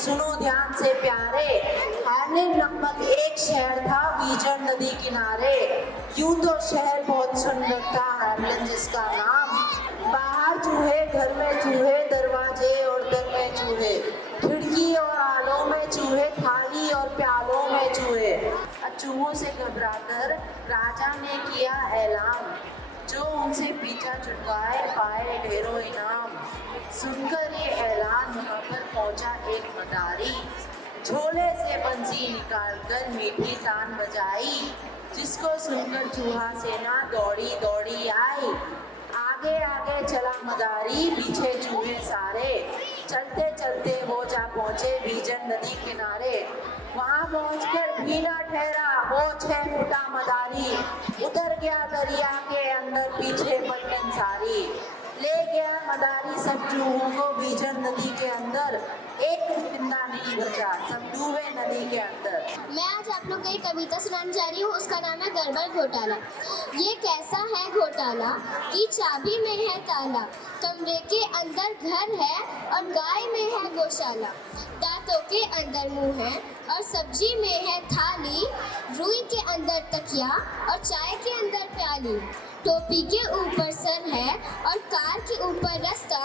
सुनो ध्यान से प्यारे। हैमलिन नामक एक शहर था वीजन नदी किनारे। यूं तो शहर बहुत सुंदर था हैमलिन जिसका नाम। बाहर चूहे, घर में चूहे, दरवाजे और दर में चूहे, खिड़की और आलों में चूहे, थाली और प्यालों में चूहे। चूहों से घबराकर राजा ने किया ऐलान, जो उनसे पीछा छुड़वाए पाए ढेरों इनाम। सुनकर ये ऐलान वहाँ पर पहुँचा एक मदारी, झोले से बंसी निकालकर मीठी तान बजाई। जिसको सुनकर चूहा सेना दौड़ी दौड़ी आई। आगे आगे चला मदारी, पीछे चूहे सारे। चलते चलते वो जा पहुँचे वीजन नदी किनारे। वहाँ पहुँचकर भी ना ठहरा वो 6 फुटा मदारी। उतर गया दरिया के अंदर पीछे पलटन सारी। ले गया मदारी सब चूहों को वीजन नदी के अंदर। एक जिंदा नहीं बचा, सब डूबे नदी के अंदर। मैं आज आप लोग को एक कविता सुनाने जा रही हूँ। उसका नाम है गड़बड़ घोटाला। ये कैसा है घोटाला कि चाबी में है ताला, कमरे के अंदर घर है और गाय में है गौशाला। दांतों के अंदर मुंह है और सब्जी में है थाली, रुई के अंदर तकिया और चाय के अंदर प्याली। टोपी के ऊपर सर है और कार के ऊपर रास्ता,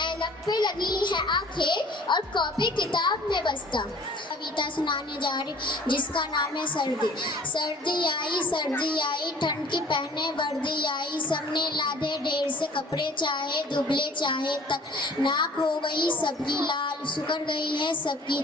ऐनक पे लगी है आंखें और कॉपी किताब में बस्ता। कविता सुनाने जा रही जिसका नाम है सर्दी। सर्दी आई ठंड की पहने वर्दी आई। सबने लादे ढेर से कपड़े, चाहे दुबले चाहे तक। नाक हो गई सबकी लाल, सुकर गई है सबकी,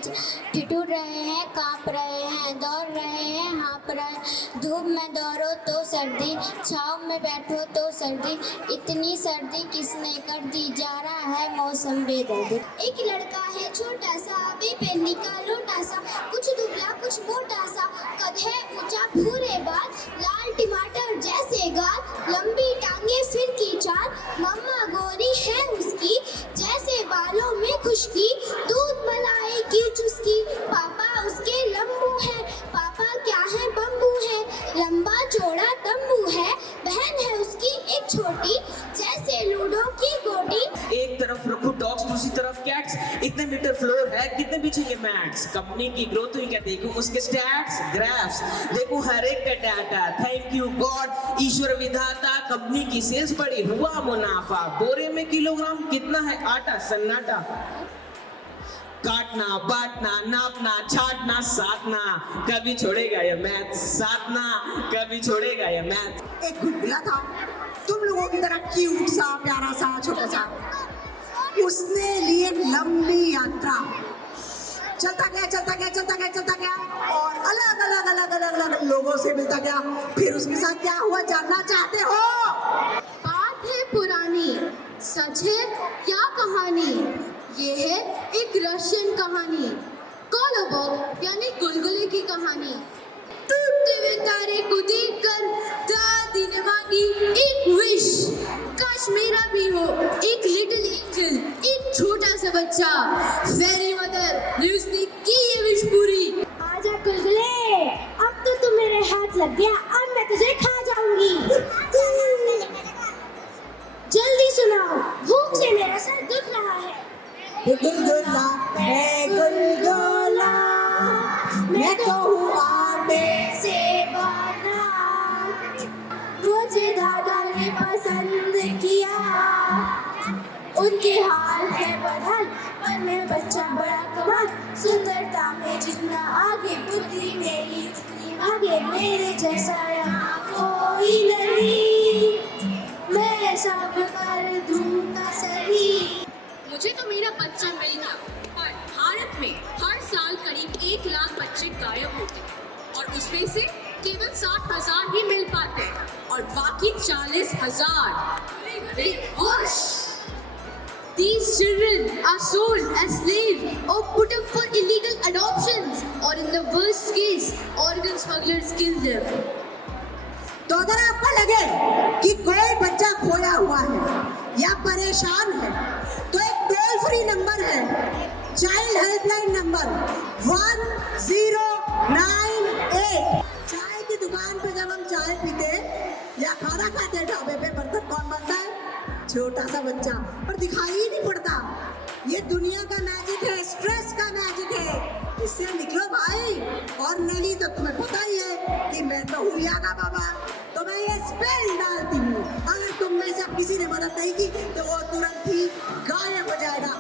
ठिठुर रहे हैं कांप रहे हैं, दौड़ रहे हैं हाँप रहे। धूप में दौड़ो तो सर्दी, छाँव में बैठो तो सर्दी। इतनी सर्दी किसने कर दी, जा रहा है मौसम बेदर्द। एक लड़का है छोटा सा, बेपैनी का लोटा सा, कुछ दुबला कुछ मोटा सा, कद है ऊंचा भूरे बाल, लाल टमाटर जैसे गाल, लंबी टांगे सिर की चाल। मम्मा गोरी है उसकी, जैसे बालों में खुशकी, दूध मलाई की चुस्की। पापा उसके लंबू है, पापा क्या है बम्बू है, लंबा चौड़ा तंबू है। बहन है उसकी एक छोटी, जैसे लूडो की गोटी। एक तरफ रखो डॉग्स, दूसरी तरफ कैट्स, इतने मीटर फ्लोर है कितने बिछेंगे मैट्स। कंपनी की ग्रोथ हुई क्या देखूं उसके स्टैट्स ग्राफ्स, देखूं हर एक का डाटा। थैंक यू गॉड ईश्वर विधाता, कंपनी की सेल्स बढ़ी हुआ मुनाफा। बोरे में किलोग्राम कितना है आटा, सन्नाटा। काटना बांटना नापना छाटना साधना, कभी छोड़ेगा ये मैथ साधना, कभी छोड़ेगा ये मैथ। एक गुलगुला था तुम लोगों की तरह क्यूट सा प्यारा सा छोटा सा। उसने ली एक लंबी यात्रा, चलता गया और अलग लोगों से मिलता गया। फिर उसके साथ क्या हुआ जानना चाहते हो? बात है पुरानी, सच है क्या कहानी? ये है एक रशियन कहानी, कोलोबोक यानी गुलगुले की कहानी। टूटते हुए तारे को देखकर दादी ने मांगी एक विश, काश मेरा भी हो एक लिटिल एंजल, एक छोटा सा बच्चा। फेरी मदर ने उसने की ये विश पूरी। आजा गुलगुले, अब तो तू मेरे हाथ लग गया, अब मैं तुझे खा जाऊंगी। जल्दी सुनाओ, भूख से मेरा सर दुख रहा है। गुलगुला है गुलगुला, मैं तो हूँ आटे से बना। मुझे दादा ने पसंद किया, उनके हाल है बदल, पर मैं बच्चा बड़ा कमाल। सुंदरता में जितना आगे, बुद्धि मेरी जितनी आगे, मेरे जैसा यहाँ कोई नहीं, मैं सब कर दूंगा सही। मुझे तो मेरा बच्चा मिल गया, पर भारत में हर साल करीब 1 लाख बच्चे गायब होते हैं और उसमें से केवल 60,000 ही मिल पाते हैं और बाकी 40,000 These children are sold as slaves or put up for illegal adoptions, or in the worst case, organ smugglers kill them. तो अगर आपको लगे कि कोई बच्चा खोया हुआ है या परेशान है, तो एक टोल फ्री नंबर है, चाइल्ड हेल्पलाइन नंबर 1098। चाय की दुकान पे जब हम चाय पीते या खाना खाते ढाबे पे, बर्तन कौन बनता है? छोटा सा बच्चा, पर दिखाई ही नहीं पड़ता। ये दुनिया का मैजिक है, स्ट्रेस का मैजिक है, इससे निकलो भाई। और नहीं तो तुम्हें पता ही है कि मैं तो हूँ यागा बाबा, तो मैं ये स्पेल डालती हूँ। अगर तुम में से अब किसी ने मदद नहीं की तो वो तुरंत ही गायब हो जाएगा।